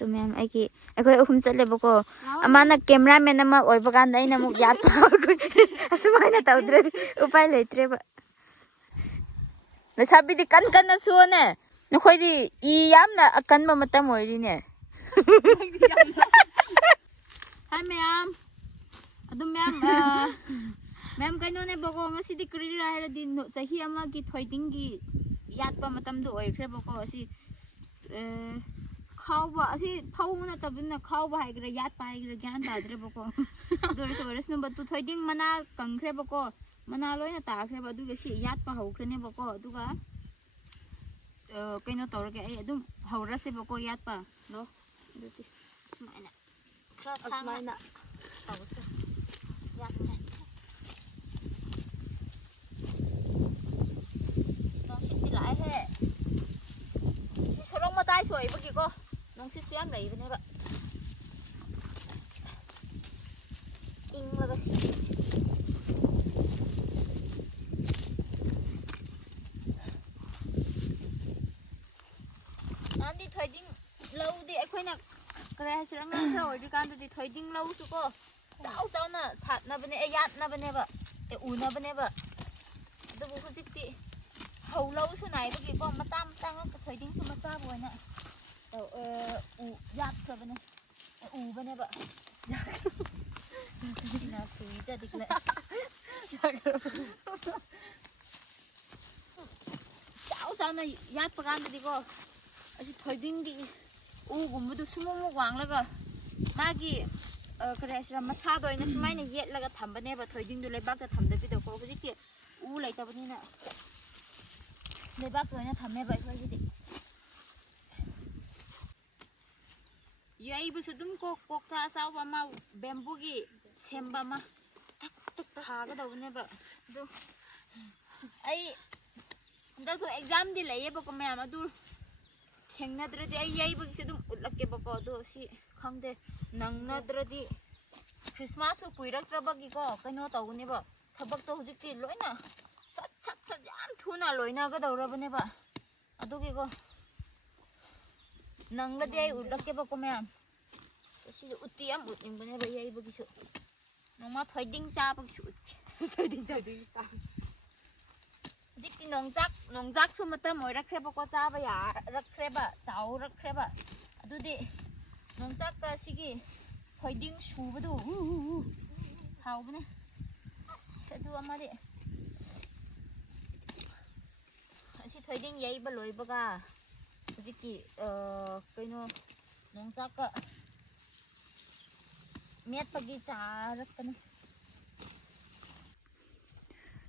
तो ma'am eikhoi ahum chatlebako amana cameraman ama oibaganda aina muk yat paur asumana tawdre upai leitreba nasabi di kan na suone nokhoi di I yamna akanba matam oirine Hi ma'am adum ma'am ma'am kaino ne bako ngasi di kri ra hera di sahi ama gi thoiding gi yatpa matam do oikhre bako asi khawba asi phawna tabna khawba haigra yatpa haigra gyan tadre bako dorse waresnu batu thoiding mana kangkhre bako mana loina takhre ba duga si yatpa haukhre ne bako duga kaino tawrage ai adum haurase bako yatpa lo duti smaina smaina tawse yatse lại he sorong ma tai soi bagi ko nong sit siam lai bane ba ing laga si andi thoiding lâu di eikhoi na kare hasirang na khro di kan di thoiding lâu su ko chau chau na sat na bane yat na bane ba u na bane ba du bu hujik ti hầu lâu số này bởi vì con mà tam tăng nó thời điểm số mà ta buồn nè u giặt rồi bên này u bên này vậy là suy ra đi lại cháu sao này giặt bạc ăn đi cô thời điểm đi u cũng mới được số một quảng là cơ magi cái này là massage rồi nó số mấy này giặt là cái thầm bên này và thời điểm tôi lấy bác cái thầm đấy bây giờ cô cái gì u lấy tao bên này nè lấy bác rồi nó thầm mẹ vậy thôi chứ đi vậy bây giờ đúng cô tha sao mà bamboo gì xem ba mà tắc tắc thà cái đầu này vậy đúng ấy đó thôi exam đi lấy bác mẹ mà đúng thèn nát rồi đi ấy vậy bây giờ đúng lắc cái bác đó xí không thể nang nát rồi đi Christmas của quý rắc ra bác cái cái nó tàu này vậy thằng bác tàu chỉ tiền lỗi nè sắt yam thuna loina ga dawra bane ba adugi go nangla dei udakke ba ko ma'am si utiam uting bane ba yai ba gisu nongma thoiding cha ba gisu thoiding cha dikti nongjak su mata moi rakhe ba ko cha ba ya rakhe ba chau rakhe ba adudi nongjak ka sigi thoiding su ba du hau bane adu amari si thoiding yai ba loi baga hujiki kaino nongsak ka met pagi charak kani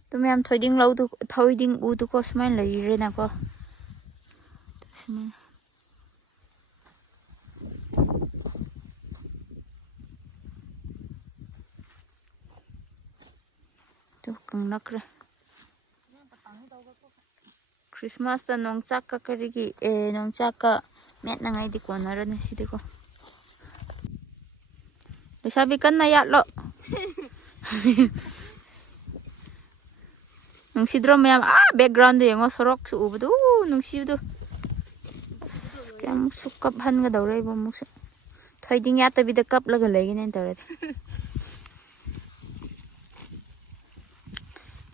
to ma'am thoiding lau tu thoiding u tu ko smain lai re na ko smain tu kang nakra Christmas ta nongchak ka karigi nongchak ka met na ngai di ko na ran si di ko sabi kan na ya lo nong sidro ma'am background de ngo sorok su ubu nong si du kem sukap han ga daw rai ba mu sa thoiding ya ta bi da kap la ga lai gen ta re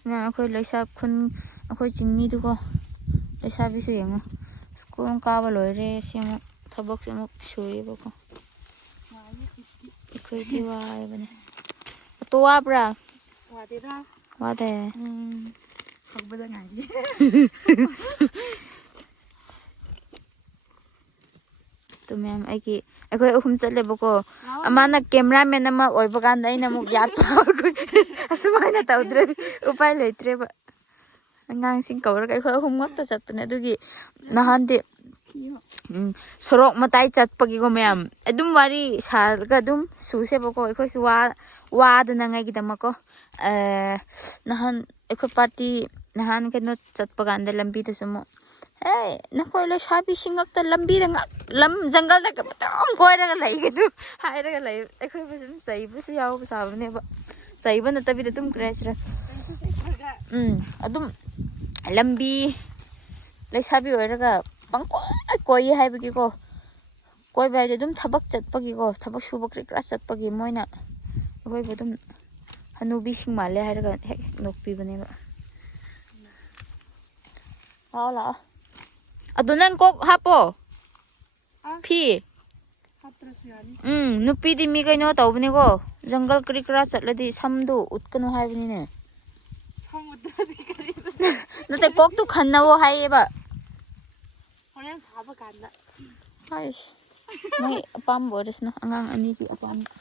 na khoi lai sa khun khoi chin mi du ko sabi su yeng school ka ba loi re sim thabak su muk sui ba ko eikhoi di wa bane to wa bra wa de ra wa de khak ba da ngai di to ma'am eikhoi ahum chatlebako amana cameraman ama oibaganda aina muk yat paur asumana tawdre upai leitre ba ngang sing kawra kai khoi ahum ngakta chatpane adugi nahandi sorok matai chatpagi go ma'am adum wari sarga adum suse bako eikhoi su wa dana ngai gidamako nahan eikhoi party nahan keno chatpaganda lambi da sumo hey nakhoi le sabi singakta lambi da lam jungle da katam koiraga laigenu hairaga lai eikhoi busum sai busu yaw busabne ba sai bana tabi da tum crash ra adum lambi leisabi oiraga pangkoi koi haibagi ko ꯀꯣꯏꯕ ꯍꯥꯏꯗꯤ ꯑꯗꯨꯝ ꯊꯕꯛ ꯆꯠꯄꯒꯤꯀꯣ ꯊꯕꯛ ꯁꯨꯕ ꯀꯔꯤ ꯀꯔꯥ ꯆꯠꯄꯒꯤ ꯃꯣꯏꯅ ꯑꯩꯈꯣꯏꯕꯨ ꯑꯗꯨꯝ ꯍꯅꯨꯕꯤꯁꯤꯡ ꯃꯥꯜꯂꯦ ꯍꯥꯏꯔꯒ ꯍꯦꯛ ꯅꯣꯛꯄꯤꯕꯅꯦꯕ ꯂꯥꯛꯑꯣ ꯂꯥꯛꯑꯣ ꯑꯗꯨ ꯅꯪ ꯀꯣꯛ ꯍꯥꯞꯄꯣ ꯐꯤ ꯅꯨꯄꯤꯗꯤ ꯃꯤ ꯀꯩꯅꯣ ꯇꯧꯕꯅꯤꯀꯣ ꯖꯪꯒꯜ ꯀꯔꯤ ꯀꯔꯥ ꯆꯠꯂꯗꯤ ꯁꯝꯗꯨ ꯎꯠꯀꯅꯨ ꯍꯥꯏꯕꯅꯤꯅꯦ ꯅꯠꯇꯦ ꯀꯣꯛꯇꯨ ꯈꯟꯅꯋꯣ ꯍꯥꯏꯌꯦꯕ ꯍꯣꯔꯦꯟ ꯁꯥꯕ ꯀꯥꯟꯗ ꯍꯥꯏꯁ ꯃꯣꯏ ꯑꯄꯥꯝꯕ ꯑꯣꯏꯔꯁꯅꯨ ꯑꯉꯥꯡ ꯑꯅꯤꯒꯤ ꯑꯄꯥꯝꯕ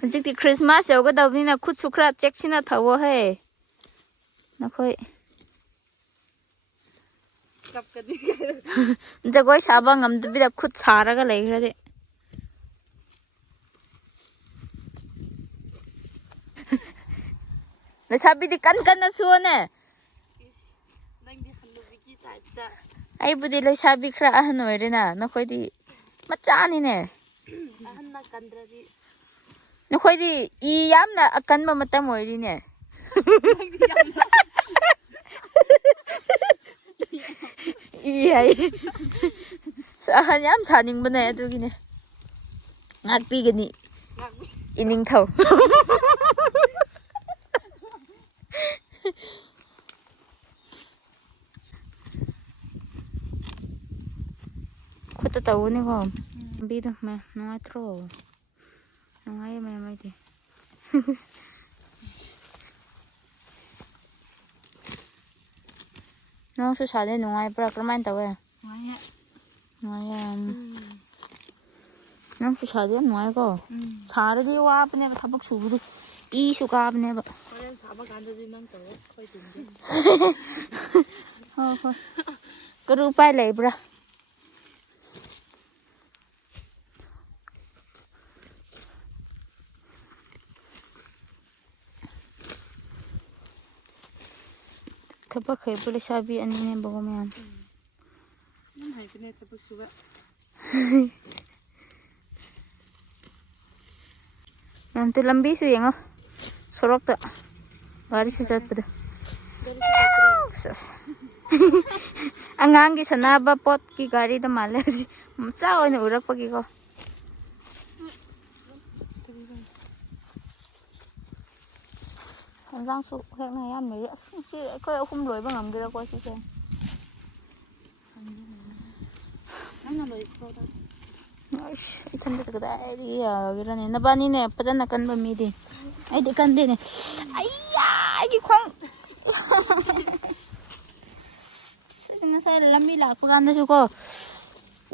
ꯍꯧꯖꯤꯛꯇꯤ ꯈ꯭ꯔꯤꯁꯃꯥꯁ ꯌꯧꯒꯗꯕꯅꯤꯅ ꯈꯨꯠꯁꯨ ꯈꯔ ꯆꯦꯛꯁꯤꯟꯅ ꯊꯧꯋꯣꯍꯦ ꯅꯈꯣꯏ ꯖꯒꯣꯏ ꯁꯥꯕ ꯉꯝꯗꯕꯤꯗ ꯈꯨꯠ ꯁꯥꯔꯒ ꯂꯩꯈ꯭ꯔꯗꯤ ꯂꯩꯁꯥꯕꯤꯗꯤ ꯀꯟꯅ ꯁꯨꯑꯣꯅꯦ ꯅꯪꯗꯤ ꯍꯟꯅꯨꯕꯤꯒꯤ ꯇꯥꯏꯞꯇ ꯑꯩꯕꯨꯗꯤ ꯂꯩꯁꯥꯕꯤ ꯈꯔ ꯑꯍꯟ ꯑꯣꯏꯔꯦꯅ ꯅꯈꯣꯏꯗꯤ ꯃꯆꯥꯅꯤꯅꯦ ꯑꯍꯟꯅ ꯀꯟꯗ꯭ꯔꯗꯤ ꯅꯈꯣꯏꯗꯤ ꯏ ꯌꯥꯝꯅ ꯑꯀꯟꯕ ꯃꯇꯝ ꯑꯣꯏꯔꯤꯅꯦ ꯅꯪꯗꯤ ꯌꯥꯝꯅ ꯏ ꯍꯥꯏ ꯑꯍꯟ ꯌꯥꯝ ꯁꯥꯅꯤꯡꯕꯅꯦ ꯑꯗꯨꯒꯤꯅꯦ ꯉꯥꯛꯄꯤꯒꯅꯤ ꯏꯅꯤꯡꯊꯧ ꯈꯨꯠꯇ ꯇꯧꯕꯅꯤꯀꯣ ꯂꯝꯕꯤꯗꯣ ꯅꯨꯡꯉꯥꯏꯇ꯭ꯔꯣ ꯅꯨꯡꯉꯥꯏꯌꯦ ꯃꯌꯥꯝ ꯑꯩꯗꯤ ꯅꯪꯁꯨ ꯁꯥꯗꯦ ꯅꯨꯡꯉꯥꯏꯕ꯭ꯔꯥ ꯀꯔꯝꯍꯥꯏꯅ ꯇꯧꯋꯦ ꯅꯨꯡꯉꯥꯏꯌꯦ ꯅꯪꯁꯨ ꯁꯥꯗꯦ ꯌꯥꯝ ꯅꯨꯡꯉꯥꯏꯀꯣ ꯁꯥꯔꯗꯤ ꯋꯥꯕꯅꯦꯕ ꯊꯕꯛ ꯁꯨꯕꯗꯨ ꯏꯁꯨ ꯀꯥꯕꯅꯦꯕ ꯍꯣꯔꯦꯟ ꯁꯥꯕ ꯀꯥꯟꯗꯗꯤ ꯅꯪ ꯇꯧꯔꯣ ꯑꯩꯈꯣꯏ ꯇꯤꯝꯗꯤ ꯍꯣꯏ ꯍꯣꯏ ꯀꯔꯤ ꯎꯄꯥꯏ ꯂꯩꯕ꯭ꯔꯥ ꯊꯕꯛ ꯍꯩꯕ ꯂꯩꯁꯥꯕꯤ ꯑꯅꯤꯅꯦꯕꯀꯣ ꯃꯌꯥꯝ ꯌꯥꯝ ꯍꯩꯕꯅꯦ ꯊꯕꯛ ꯁꯨꯕ ꯌꯥꯝꯇ ꯂꯝꯕꯤꯁꯨ ꯌꯦꯡꯉꯣ ꯁꯣꯔꯣꯛꯇ ꯒꯥꯔꯤꯁꯨ ꯆꯠꯄꯗꯣ ꯑꯉꯥꯡꯒꯤ ꯁꯥꯟꯅꯕ ꯄꯣꯠꯀꯤ ꯒꯥꯔꯤꯗ ꯃꯥꯜꯂꯦ ꯍꯧꯖꯤꯛ ꯃꯆꯥ ꯑꯣꯏꯅ ꯎꯔꯛꯄꯒꯤꯀꯣ ꯍꯦꯟꯖꯥꯡꯁꯨ ꯍꯦꯛꯅ ꯌꯥꯝ ꯂꯩꯔꯤ ꯑꯁ ꯁꯤ ꯑꯩꯈꯣꯏ ꯑꯍꯨꯝ ꯂꯣꯏꯕ ꯉꯝꯒꯦꯔꯀꯣ ꯁꯤꯁꯦ ꯅꯪꯅ ꯂꯣꯏꯈ꯭ꯔꯣꯗ ꯑꯁ ꯏꯊꯟꯇ ꯀꯗꯥꯏꯗꯒꯤ ꯌꯥꯒꯦꯔꯅꯦ ꯅꯕꯥꯅꯤꯅꯦ ꯐꯖꯅ ꯀꯟꯕ ꯃꯤꯗꯤ ꯑꯩꯗꯤ ꯀꯟꯗꯦꯅꯦ ꯑꯩꯌꯥ ꯑꯩꯒꯤ ꯈꯣꯡ ꯉꯁꯥꯏ ꯂꯝꯕꯤ ꯂꯥꯛꯄ ꯀꯥꯟꯗꯁꯨ ꯀꯣ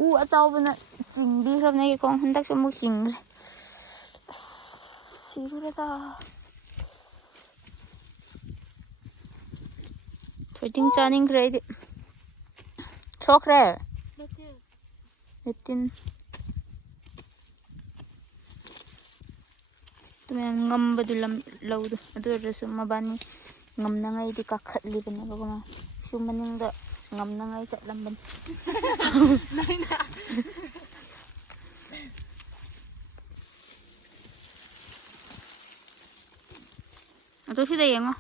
ꯎ ꯑꯆꯥꯎꯕꯅ ꯆꯤꯡꯕꯤꯈ꯭ꯔꯕꯅꯦ ꯑꯩꯒꯤ ꯈꯣꯡ ꯍꯟꯗꯛꯁꯨ ꯑꯃꯨꯛ ꯆꯤꯡꯈ꯭ꯔꯦ ꯑꯁ ꯁꯤꯔꯦꯗ ꯊꯣꯏꯗꯤꯡ ꯆꯥꯅꯤꯡꯈ꯭ꯔꯦ ꯑꯩꯗꯤ ꯁꯣꯛꯈ꯭ꯔꯦ ꯇꯤꯟ ꯃꯌꯥꯝ ꯉꯝꯕꯗꯨ ꯂꯧꯗꯣ ꯑꯗꯨ ꯑꯣꯏꯔꯁꯨ ꯃꯕꯥꯅꯤ ꯉꯝꯅꯉꯥꯏꯗꯤ ꯀꯥꯈꯠꯂꯤꯕꯅꯦꯕꯀꯣ ꯁꯨ ꯃꯅꯤꯡꯗ ꯉꯝꯅꯉꯥꯏ ꯆꯠꯂꯝꯕꯅꯤ ꯑꯗꯣ ꯁꯤꯗ ꯌꯦꯡꯉꯣ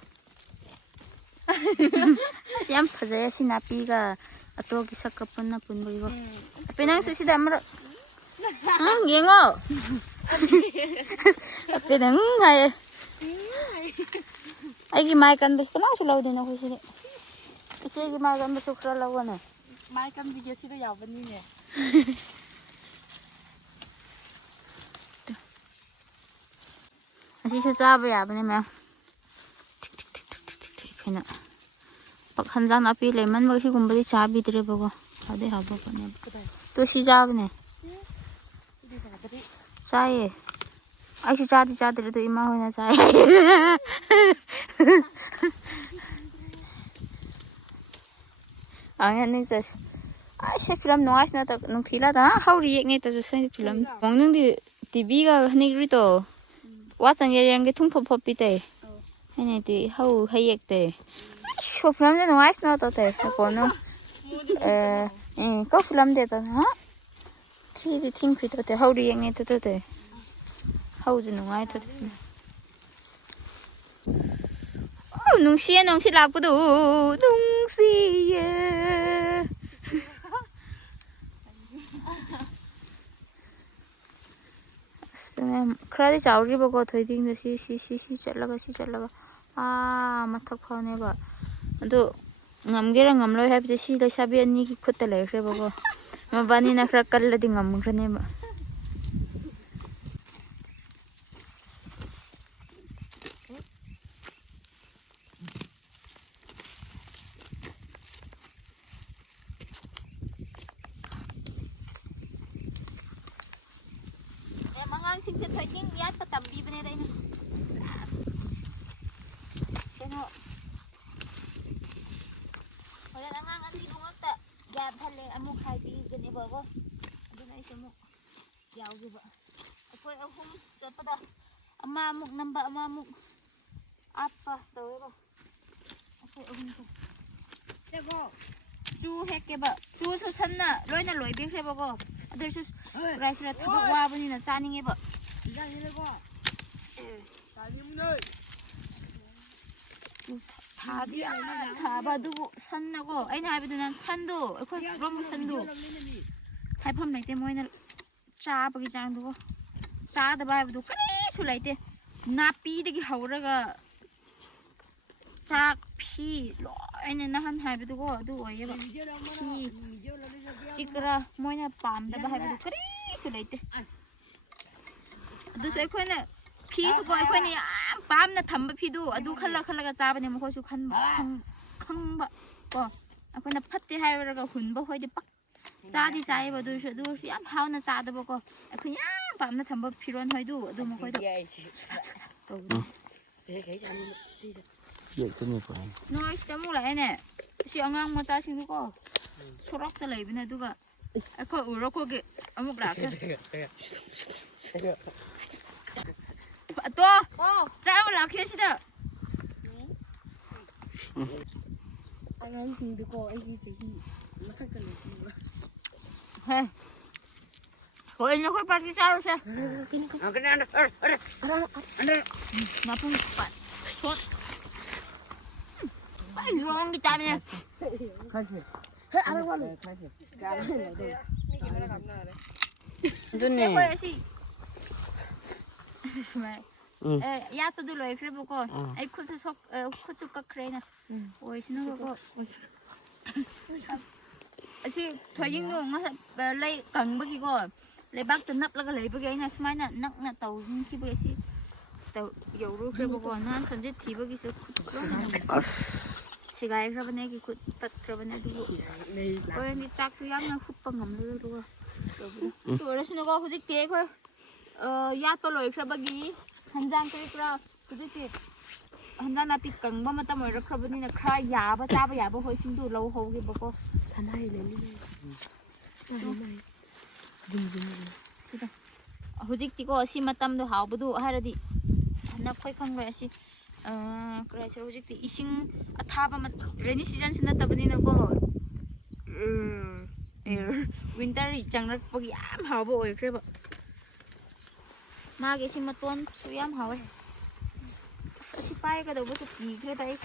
ꯑꯁ ꯌꯥꯝ ꯐꯖꯩ ꯑꯁꯤ ꯅꯥꯄꯤꯒ ꯑꯇꯣꯞꯄꯒꯤ ꯁꯛꯀ ꯄꯨꯟꯅ ꯄꯨꯟꯕꯒꯤꯀꯣ ꯑꯄꯤ ꯅꯪꯁꯨ ꯁꯤꯗ ꯑꯃꯔꯛ ꯌꯦꯡꯉꯣ ꯑꯄꯤꯅ ꯍꯥꯏꯌꯦ ꯑꯩꯒꯤ ꯃꯥꯏ ꯀꯟꯕꯁꯤ ꯀꯅꯥꯁꯨ ꯂꯧꯗꯦꯅ ꯑꯩꯈꯣꯏ ꯁꯤꯗꯤ ꯏꯆꯦꯒꯤ ꯃꯥꯏ ꯀꯟꯕꯁꯨ ꯈꯔ ꯂꯧꯒꯅꯦ ꯃꯥꯏ ꯀꯟꯕꯤꯒꯦ ꯁꯤꯗ ꯌꯥꯎꯕꯅꯤꯅꯦ ꯑꯁꯤꯁꯨ ꯆꯥꯕ ꯌꯥꯕꯅꯦ ꯃꯌꯥꯝ ꯑꯩꯈꯣꯏꯅ ꯍꯟꯖꯥꯡ ꯅꯥꯄꯤ ꯂꯩꯃꯟꯕꯒ ꯁꯤꯒꯨꯝꯕꯗꯤ ꯆꯥꯕꯤꯗ꯭ꯔꯦꯕꯀꯣ ꯍꯥꯎꯗꯤ ꯍꯥꯎꯕ ꯄꯣꯠꯅꯦꯕ ꯇꯣ ꯁꯤ ꯆꯥꯕꯅꯦ ꯆꯥꯏꯌꯦ ꯑꯩꯁꯨ ꯆꯥꯗ꯭ꯔꯦ ꯑꯗꯨ ꯏꯃꯥ ꯍꯣꯏꯅ ꯆꯥꯏ ꯑꯉꯥꯡꯅꯤ ꯆꯠꯁꯤ ꯑꯩꯁꯦ ꯐꯤꯂꯝ ꯅꯨꯡꯉꯥꯏꯁꯤꯅ ꯅꯨꯡꯊꯤꯜꯂꯗ ꯍꯧꯔꯤ ꯌꯦꯛꯉꯩꯇꯁꯨ ꯁꯣꯏꯅ ꯐꯤꯂꯝ ꯅꯪꯗꯤ ꯇꯤꯚꯤꯒ ꯍꯅꯤꯒ꯭ꯔꯤꯇꯣ ꯋꯥꯆꯪ ꯌꯦꯡꯒꯦ ꯊꯨꯡꯐꯣꯞ ꯐꯣꯞꯄꯤ ꯇꯩ ꯍꯥꯏꯅꯗꯤ ꯍꯧ ꯍꯩꯌꯦꯛꯇꯦ ꯐꯤꯂꯝꯗ ꯅꯨꯡꯉꯥꯏꯁꯤꯅ ꯇꯧ ꯀꯣꯅꯨ ꯀꯧ ꯐꯤꯂꯝꯗꯦ ꯍꯥ ꯊꯤꯗꯤ ꯊꯤꯡ ꯐꯤꯗ꯭ꯔꯣ ꯍꯧꯔꯤ ꯌꯦꯡꯉꯩꯇ ꯇꯧ ꯍꯧꯁꯨ ꯅꯨꯡꯉꯥꯏꯇꯗ ꯑꯣ ꯅꯨꯡꯁꯤꯌꯦ ꯅꯨꯡꯁꯤꯠ ꯂꯥꯛꯄꯗꯨ ꯅꯨꯡꯁꯤꯌꯦ khá cháu đi bao cô thoiding rồi xí chặt mathak phao này bà ado ngam gira ngam loi habi si lai sabi ani ki khutta lai khre ba ko ma bani na khra kal la di ngam khre ne ba Ang singsit thoiding yat patambi bane dai na keno hoya angang ani dungakta ya thale amuk haidi gane ba ko aduna isamu yawgi ba akoi ahum chapada ama amuk namba ama amuk apa tawe ba akoi ahum ko tebo chu hekke ba chu su sanna loina loi bi khe ba ko adersu rice ra thaba wa bani na chaninge ba 다바도 산나고 아니 하비도 난 산도 그럼 산도 살펌 나이때 뭐이나 짜버기 장도 짜다 바비도 그래서 라이때 나삐되게 하우라가 짝피 로이네 나한 하비도고 도 오예바 피 찌그라 뭐이나 밤다 바비도 그래서 라이때 ꯑꯗꯨꯁꯨ ꯑꯩꯈꯣꯏꯅ ꯐꯤꯁꯨꯀꯣ ꯑꯩꯈꯣꯏꯅ ꯌꯥꯝ ꯄꯥꯝꯅ ꯊꯝꯕ ꯐꯤꯗꯨ ꯑꯗꯨ ꯈꯜꯂꯒ ꯆꯥꯕꯅꯦ ꯃꯈꯣꯏꯁꯨ ꯈꯪꯕ ꯀꯣ ꯑꯩꯈꯣꯏꯅ ꯐꯠꯇꯦ ꯍꯥꯏꯔꯒ ꯍꯨꯟꯕ ꯍꯣꯏꯗꯤ ꯄꯛ ꯆꯥꯗꯤ ꯆꯥꯏꯌꯦꯕ ꯑꯗꯨꯁꯨ ꯌꯥꯝ ꯍꯥꯎꯅ ꯆꯥꯗꯕꯀꯣ ꯑꯩꯈꯣꯏꯅ ꯌꯥꯝ ꯄꯥꯝꯅ ꯊꯝꯕ ꯐꯤꯔꯣꯟ ꯍꯣꯏꯗꯨ ꯑꯗꯨ ꯃꯈꯣꯏꯗꯣ ꯅꯣꯏ ꯁꯤꯗ ꯑꯃꯨꯛ ꯂꯥꯛꯑꯦꯅꯦ ꯁꯤ ꯑꯉꯥꯡ ꯃꯆꯥꯁꯤꯡꯗꯨꯀꯣ ꯁꯣꯔꯣꯛꯇ ꯂꯩꯕꯅꯦ ꯑꯗꯨꯒ ꯑꯩꯈꯣꯏ ꯎꯔꯣꯈꯣꯏꯒꯤ ꯑꯃꯨꯛ ꯂꯥꯛꯀꯦ 또! 짜고 라키시다. 아가씨들고 애기 저기 막할까 내지. 해. 거기는 홀빠지 짜오세. 그래 나쁜 빠. 손. 빨리 용기 따네. 가시. 알아봐라. 가시. 눈네. 거야시. 스마일. 야 또 들어 그래 보고 아이 쿠스 깎으래나 오이시는 거고 아시 thoiding 너 lấy cần bất kỳ cô lấy bác từ nắp là cái lấy bất kỳ này xem này nặng là tàu khi bây giờ tàu dầu rút rồi cô nó sản xuất thì bất kỳ số xì gai ra bên này cái cút tật ra bên này đúng không? Còn đi chắc tôi ăn nó khúc bằng ngầm luôn đúng không? Tôi nói xin cô hụt cái thôi ya tôi lấy ra bất kỳ 한장 끓이라 그저께 한장 나피 깡바 마다 뭐 이렇게 보니까 카 야바 짜바 야바 훨씬도 로우 호기 보고 사나이 내리네. 시다 호직티고 시 마땀도 하고도 하라디 하나 거의 컨거야시 그래서 호직티 이싱 아타바 마 레니 시즌 지났다 보니까 윈터 장락 보기 ям 하고 오이 그래 봐 마게 심었던 수염 하we 시파이가 너무 좋기 그래다 이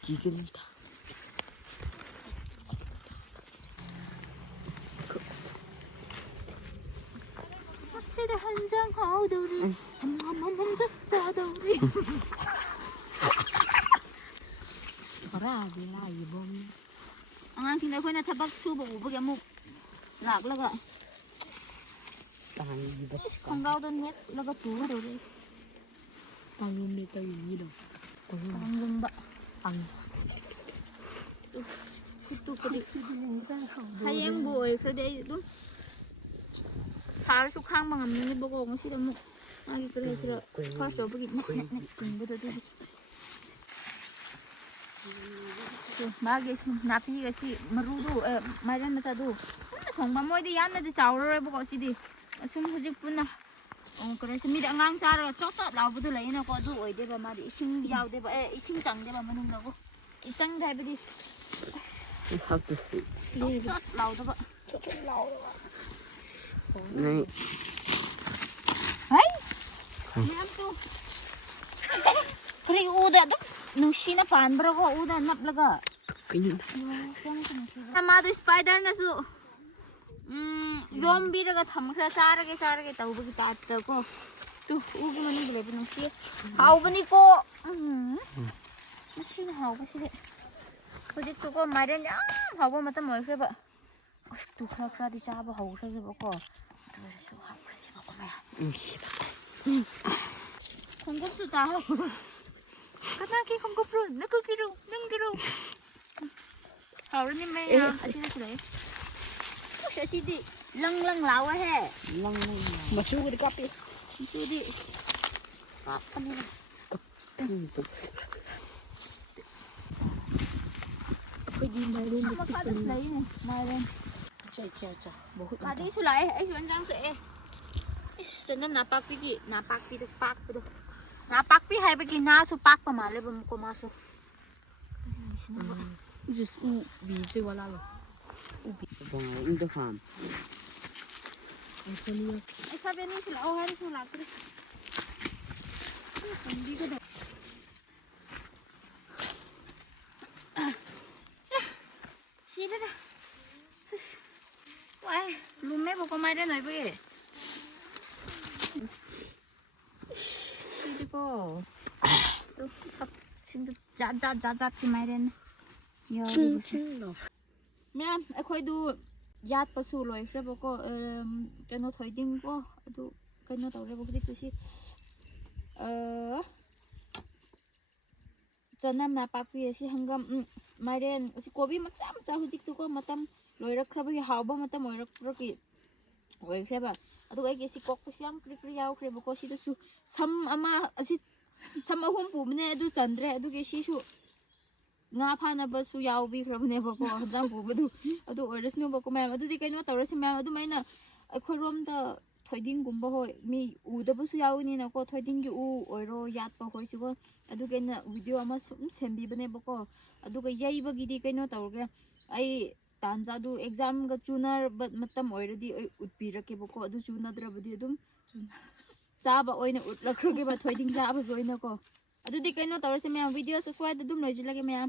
기긴다. 세대 한장 하우더리 한함함함 자더리 봐라 빌라 이범 ang tingnan ko na tabak subo ubag mo laglaga Không đơn hết là có túi rồi đi. Bằng luôn đi tao gì đâu. Bằng luôn bạ. Bằng. Tụi cái hay em bồi cái đấy đúng. Sáng số khang bằng ngầm nên bố gồm xí đâu mục. Ai cái này là khoa số bagi nè chừng bữa đi. Magi napi cái gì marudu mai ra mà sao du. Không mà mỗi đi ăn thì cháu rồi bố gọi xí đi. 숨 후직분나 그래서 미리 안강 자러 쫓아 나오부터 레이나 거도 어디가 말이 신 야우대바 에 신장대바 먹는 거고 이장 대비디 사드스 쫓아 나오다가 네 아이 냠또 그리고 우다도 누시나 반브라고 우다 납라가 그냥 아마도 스파이더나수 ꯌꯣꯝꯕꯤꯔꯒ ꯊꯝꯈ꯭ꯔ ꯆꯥꯔꯒꯦ ꯇꯧꯕꯒꯤ ꯇꯥꯏꯞꯇꯀꯣ two 우기 ꯃꯅꯨꯡꯗ ꯂꯩꯕ ꯅꯨꯡꯁꯤ ꯍꯥꯎꯕꯅꯤꯀꯣ ꯃꯁꯤꯅ ꯍꯥꯎꯕꯁꯤꯗꯤ ꯍꯧꯖꯤꯛꯇꯨꯀꯣ ꯃꯥꯏꯔꯦꯟ ꯌꯥꯝ ꯍꯥꯎꯕ ꯃꯇꯝ ꯑꯣꯏꯈ꯭ꯔꯦꯕ ꯑꯁ ꯇꯨ ꯈꯔꯗꯤ ꯆꯥꯕ ꯍꯧꯈ꯭ꯔꯦꯕꯀꯣ ꯑꯗꯨ ꯑꯣꯏꯔꯁꯨ ꯍꯥꯎꯈ꯭ꯔꯁꯦꯕꯀꯣ ꯃꯌꯥꯝ ꯈꯣꯡꯒꯨꯞꯁꯨ ꯇꯥꯍꯧ ꯀꯅꯥꯒꯤ ꯈꯣꯡꯒꯨꯞꯔꯣ ꯅꯪꯒꯤꯔꯣ 하울님 매야 아시는 그래? 혹시 아시디 렁렁 라와해. 렁렁. 마추고리 카페. 마추고리 카페네. 거기 마이런 거 픽네. 마이런. 자. 뭐 마디 술라에 ai xuân giang sẽ. Xuân năm napakpi napakpi pakdo. Napakpi hai bagi na su pak pa ma le bum ko ma su. 이제 우비 와라로 우비 뭐 인도 함 아이폰이요 ai 사변이 술 어하리 술 라그래 이거다 시르다 와 룸메 보고 말해 너희 보게 그리고 또 친구 자자자자티 말해 칭칭로 ꯃꯌꯥꯝ ꯑꯩꯈꯣꯏꯗꯨ ꯌꯥꯠꯄꯁꯨ ꯂꯣꯏꯈ꯭ꯔꯦꯕꯀꯣ ꯀꯩꯅꯣ ꯊꯣꯏꯗꯤꯡꯀꯣ ꯑꯗꯨ ꯀꯩꯅꯣ ꯇꯧꯔꯦꯕ ꯍꯧꯖꯤꯛꯇꯤ ꯆꯅꯝ ꯅꯄꯥꯛꯄꯤ ꯑꯁꯤ ꯍꯪꯒꯥꯝ ꯃꯥꯏꯔꯦꯟ ꯑꯁꯤ ꯀꯣꯕꯤ ꯃꯆꯥ ꯍꯧꯖꯤꯛꯇꯨꯀꯣ ꯃꯇꯝ ꯂꯣꯏꯔꯛꯈ꯭ꯔꯕꯒꯤ ꯍꯥꯎꯕ ꯃꯇꯝ ꯑꯣꯏꯈ꯭ꯔꯦꯕ ꯑꯗꯨꯒ ꯑꯩꯒꯤ ꯁꯤ ꯀꯣꯛꯄꯁꯨ ꯌꯥꯝ ꯀ꯭ꯔꯤ ꯌꯥꯎꯈ꯭ꯔꯦꯕꯀꯣ ꯁꯤꯗꯁꯨ ꯁꯝ ꯑꯃ ꯑꯁꯤ ꯁꯝ 3 ꯄꯨꯕꯅꯦ ꯑꯗꯨ ꯆꯟꯗ꯭ꯔꯦ ꯑꯗꯨꯒꯤ ꯁꯤꯁꯨ nga ꯐꯥꯅꯕꯁꯨ ꯌꯥꯎꯕꯤꯈ꯭ꯔꯕꯅꯦꯕꯀꯣ ꯍꯟꯖꯥꯡ ꯄꯨꯕꯗꯨ ꯑꯗꯨ ꯑꯣꯏꯔꯁꯅꯨꯕꯀꯣ ꯃꯌꯥꯝ ꯑꯗꯨꯗꯤ ꯀꯩꯅꯣ ꯇꯧꯔꯁꯤ ꯃꯌꯥꯝ ꯑꯗꯨꯃꯥꯏꯅ ꯑꯩꯈꯣꯏꯔꯣꯝꯗ ꯊꯣꯏꯗꯤꯡꯒꯨꯝꯕ ꯍꯣꯏ ꯃꯤ ꯎꯗꯕꯁꯨ ꯌꯥꯎꯒꯅꯤꯅꯀꯣ ꯊꯣꯏꯗꯤꯡꯒꯤ ꯑꯣꯏꯔꯣ ꯌꯥꯠꯄ ꯍꯣꯏꯁꯤꯀꯣ ꯑꯗꯨꯒ ꯑꯩꯅ ꯚꯤꯗꯤꯑꯣ ꯑꯃ ꯁꯨꯝ ꯁꯦꯝꯕꯤꯕꯅꯦꯕꯀꯣ ꯑꯗꯨꯒ ꯌꯩꯕꯒꯤꯗꯤ ꯀꯩꯅꯣ ꯇꯧꯔꯒꯦ ꯑꯩ ꯇꯥꯟꯖꯥꯗꯨ ꯑꯦꯛꯖꯥꯝꯒ ꯆꯨꯅꯔꯕ ꯃꯇꯝ ꯑꯣꯏꯔꯗꯤ ꯑꯩ ꯎꯠꯄꯤꯔꯛꯀꯦꯕꯀꯣ ꯑꯗꯨ ꯆꯨꯅꯗ꯭ꯔꯕꯗꯤ ꯑꯗꯨꯝ ꯆꯥꯕ ꯑꯣꯏꯅ ꯎꯠꯂꯛꯈ꯭ꯔꯒꯦꯕ ꯊꯣꯏꯗꯤꯡ ꯆꯥꯕꯒꯤ ꯑꯣꯏꯅꯀꯣ ꯑꯗꯨꯗꯤ ꯀꯩꯅꯣ ꯇꯧꯔꯁꯦ ꯃꯌꯥꯝ ꯚꯤꯗꯤꯑꯣꯁꯦ ꯁ꯭ꯋꯥꯏꯗ ꯑꯗꯨꯝ ꯂꯣꯏꯁꯤꯜꯂꯒꯦ ꯃꯌꯥꯝ